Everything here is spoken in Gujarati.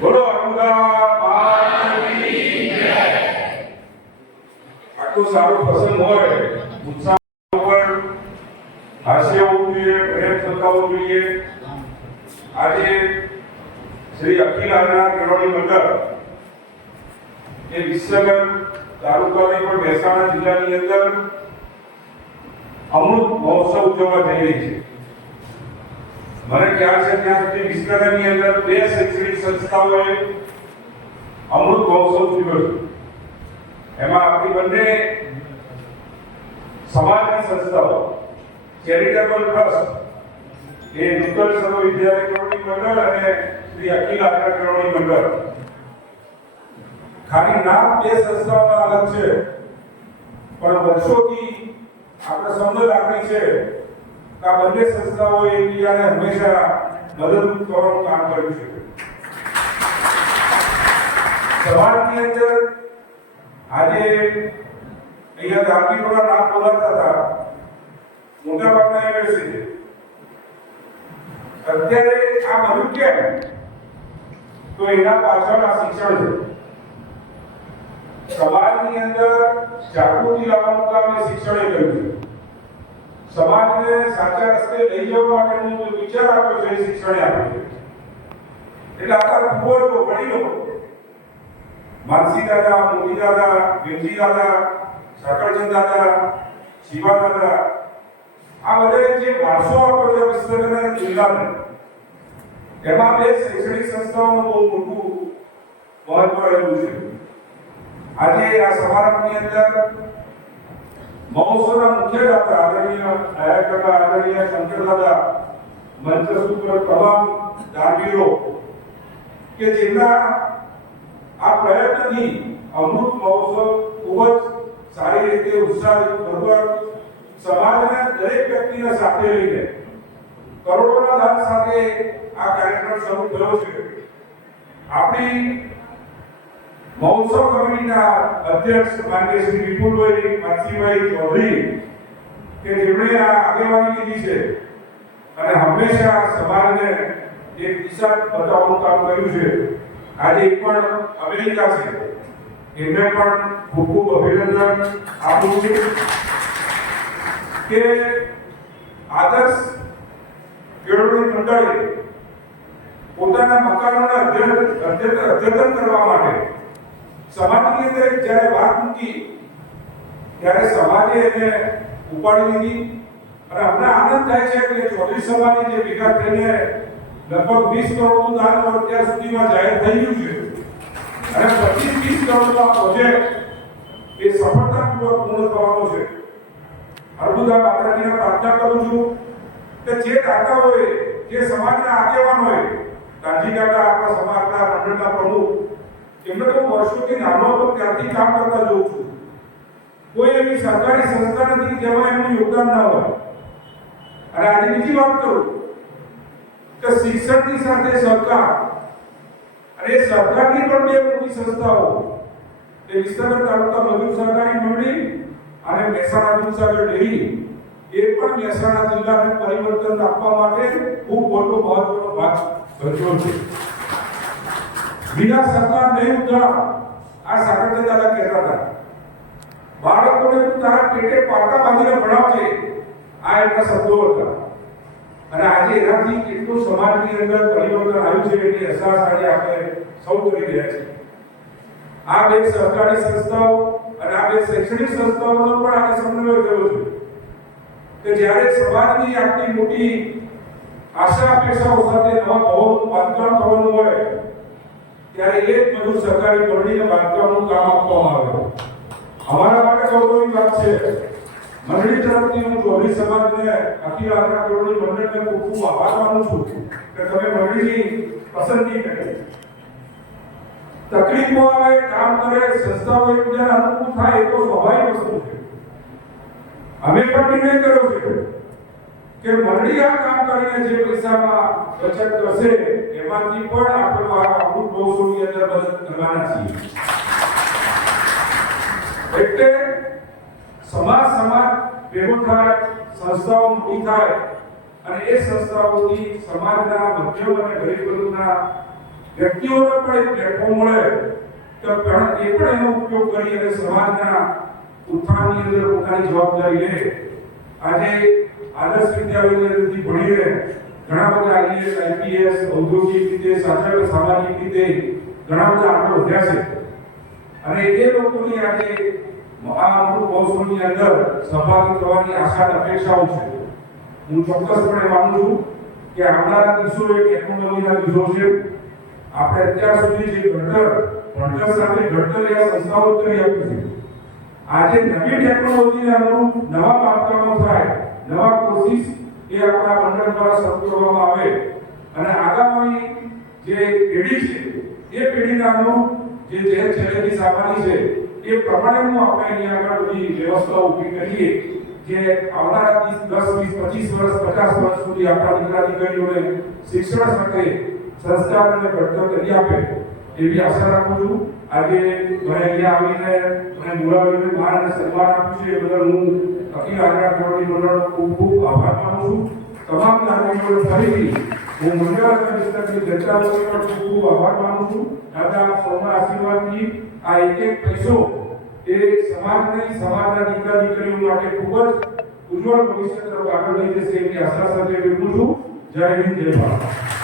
બોલો અમદાવાદ આટલું સારું પ્રસંગ હોય, ઉત્સાહ ઉપર હાસ્ય હોવું જોઈએ, પ્રેમ થકાવવું જોઈએ. આજે શ્રી અખિલ આઝાદ કેળવણી મંડળ એ વિસનગર તાલુકાની પણ મહેસાણા જિલ્લાની અંદર અમૃત મહોત્સવ ઉજવવા જઈ રહી છે. મને ખ્યાલ છે ત્યાં સુધી વિસનગરની અંદર બે શૈક્ષણિક સંસ્થાઓએ અમૃત મહોત્સવ થયો એમાં આપણી બંને સમાજની સંસ્થાઓ, ચેરિટેબલ ટ્રસ્ટ, એ નૂતન સર્વ વિદ્યાલય કેળવણી મંડળ અને શ્રી અખિલ આગ્રા કેળવણી મંડળ. ખાલી નામ બે સંસ્થાઓના અલગ છે, પણ વર્ષોથી આપણે સમજ રાખી છે. આ બંને સંસ્થાઓ એકબીજાને હંમેશા મદદરૂપ કરવાનું કામ કર્યું છે. સમાજની અંદર આજે અહીંયા ગાંધીનગરના નામ બોલાતા હતા. મોટા ભાગના યુનિવર્સિટી અત્યારે આ બન્યું કેમ? તો એના પાછળ આ શિક્ષણ છે. સમાજની અંદર જાગૃતિ લાવવાનું કામ એ શિક્ષણે કર્યું છે. સમાજને સાચા રસ્તે લઈ જવા માટેનો જે વિચાર આપ્યો છે શિક્ષણે આપ્યો એટલે આપણા પૂર્વજો વડીલો માનસી દાદા મોદી દાદા ભીમજી દાદા, સાકરચંદ દાદા, શિવા દાદા, આ બધે જે વારસો આપ્યો છે વિશ્વના જિલ્લાને એમાં બે શૈક્ષણિક સંસ્થાઓનું બહુ મોટું મહત્વ રહેલું છે. આજે આ સમારંભની અંદર દાતા આદરણીય નાયકના આદરણીય શંકર દાદા મંચસ્થ ઉપર તમામ દાનવીરો કે જેમના આ પ્રયત્નથી અમૃત મહોત્સવ ખૂબ જ સારી રીતે ઉત્સાહભેર સમાજના દરેક વ્યક્તિને સાથે લઈને કરોડોના દાન સાથે આ કાર્યક્રમ શરૂ થયો છે આપણી મહોત્સવ કમિટીના અધ્યક્ષ માનનીય શ્રી વિપુલભાઈ માછીભાઈ ચૌધરી, કે જેમણે આ આગેવાની લીધી છે, અને હંમેશા સમાજને એક દિશા બતાવવાનું કામ કર્યું છે. આજે એક પણ અમેરિકા છે. એમને પણ ખૂબ ખૂબ અભિનંદન આપું છું કે આદર્શ કેળવણી મંડળે પોતાના મકાનોના અધ્યતન કરવા માટે સમાજની અંદર જ્યારે વાત મૂકી, ત્યારે સમાજે એને ઉપાડી લીધી. અને અમને આનંદ થાય છે કે ચોધરી સભાની જે ભેગા થઈને લગભગ વીસ કરોડનું દાન અત્યાર સુધીમાં જાહેર થઈ ગયું છે. અને પચીસ વીસ કરોડનો પ્રોજેક્ટ એ સફળતાપૂર્વક પૂર્ણ થવાનો છે. અર્બુદા માતાજીને પ્રાર્થના કરું છું કે જે દાતાઓએ જે સમાજના આગેવાનોએ ગાંધી કાકા આપણા સમાજના મંડળના પ્રમુખ એમને તો વર્ષોથી નાનો હતો, ત્યારથી કામ કરતા જોઉં છું. કોઈ એવી સરકારી સંસ્થા નથી જેમાં એમનું યોગદાન ના હોય. અને આજે બીજી વાત કરું કે શિક્ષણની સાથે સરકાર અને એ સરકારની પણ બે મોટી સંસ્થાઓ, એ વિસનગર તાલુકા મજૂર સહકારી મંડળી અને મહેસાણા દૂધસાગર ડેરી, એ પણ મહેસાણા જિલ્લાને પરિવર્તન આપવા માટે ખૂબ મોટો મહત્વનો ભાગ ભજવ્યો છે. વિના સરકાર નહીં ઉતરા આ સાગરચંદ દાદા કહેતા હતા. બાળકોને તું તારા પેટે પાટા બાંધીને ભણાવજે. આ એમના શબ્દો હતા. અને આજે એનાથી કેટલું સમાજની અંદર પરિવર્તન આવ્યું છે એની અહેસાસ આજે આપણે સૌ કરી રહ્યા છીએ. આ બે સરકારી સંસ્થાઓ અને આ બે શૈક્ષણિક સંસ્થાઓનો પણ આજે સમન્વય થયો છે. કે જ્યારે સમાજની આટલી મોટી આશા અપેક્ષાઓ સાથે નવા ભવન બાંધકામ થવાનું હોય ત્યારે એક મજૂર સરકારી મંડળીને બાંધકામનું કામ આપવામાં આવે. અમારા માટે ગૌરવની વાત છે. મંડળી તરફથી હું ચોરી સમાજને અખિલ આગ્રા કેળવણી મંડળને ખૂબ ખૂબ આભાર માનું છું કે તમે મંડળીની પસંદગી કરી. તકલીફો આવે, કામ કરે, સંસ્થાઓ એકબીજાને અનુકૂળ થાય એ તો સ્વાભાવિક વસ્તુ છે. અમે પણ નિર્ણય કર્યો છે કે મંડળી આ કામ કરીને જે પૈસામાં બચત કરશે એમાંથી પણ આપણે અંદર કરવાના એટલે સમાજ સમાજ ભેગો થાય, સંસ્થાઓ મોટી થાય અને એ સંસ્થાઓથી સમાજના મધ્યમ અને ગરીબ વર્ગના વ્યક્તિઓને પણ એક પ્લેટફોર્મ મળે તો એ પણ એનો ઉપયોગ કરી અને સમાજના ઉત્થાનની અંદર પોતાની જવાબદારી લે. આજે આદર્શ વિદ્યાલયની અંદરથી ભણીને ઘણા બધા આઈએએસ આઈપીએસ ઔદ્યોગિક રીતે, સાચા સામાજિક રીતે ઘણા બધા આગળ વધ્યા છે. અને એ લોકોની આજે આ અમૃત મહોત્સવની અંદર સહભાગી થવાની આશા અપેક્ષાઓ છે. હું ચોક્કસપણે માનું છું કે આવનારા દિવસો એ ટેકનોલોજીના દિવસો છે. આપણે અત્યાર સુધી જે ઘડતર ભણતર સાથે ઘડતર એવા સંસ્થાઓ કરી આપ્યું છે. આજે નવી ટેકનોલોજીને અનુરૂપ નવા બાંધકામો થાય, નવા કોર્સિસ એ આપણા મંડળ દ્વારા શરૂ કરવામાં આવે. અને આગામી જે પેઢી છે એ પેઢીના અનુરૂપ જે જે ચેલેન્જીસ સામાની છે, એ પ્રમાણેનું આપણે અહીંયા આગળ બધી વ્યવસ્થા ઊભી કરીએ કે આવનારા દસ, વીસ, પચીસ વર્ષ, પચાસ વર્ષ સુધી આપણા દીકરા દીકરીઓને શિક્ષણ સાથે સંસ્કાર અને ઘડતર કરી આપે એવી આશા રાખું છું. આજે મને અહીંયા આવીને મને બોલાવીને માન સન્માન આપ્યું છે એ બદલ હું અખિલ આગ્રા કમિટી મંડળનો ખૂબ ખૂબ આભાર માનું છું. તમામ નાગરિકોને ફરીથી હું મંડળ અને વિસ્તારની જનતા વતી ખૂબ ખૂબ આભાર માનું છું. દાદા, સૌના આશીર્વાદથી આ એક એક પૈસો એ સમાજને, સમાજના દીકરા દીકરીઓ માટે ખૂબ જ ઉજ્જવળ ભવિષ્ય તરફ આગળ લઈ જશે એની આશા સાથે વિરમું છું. જય હિન્દ, જય ભારત.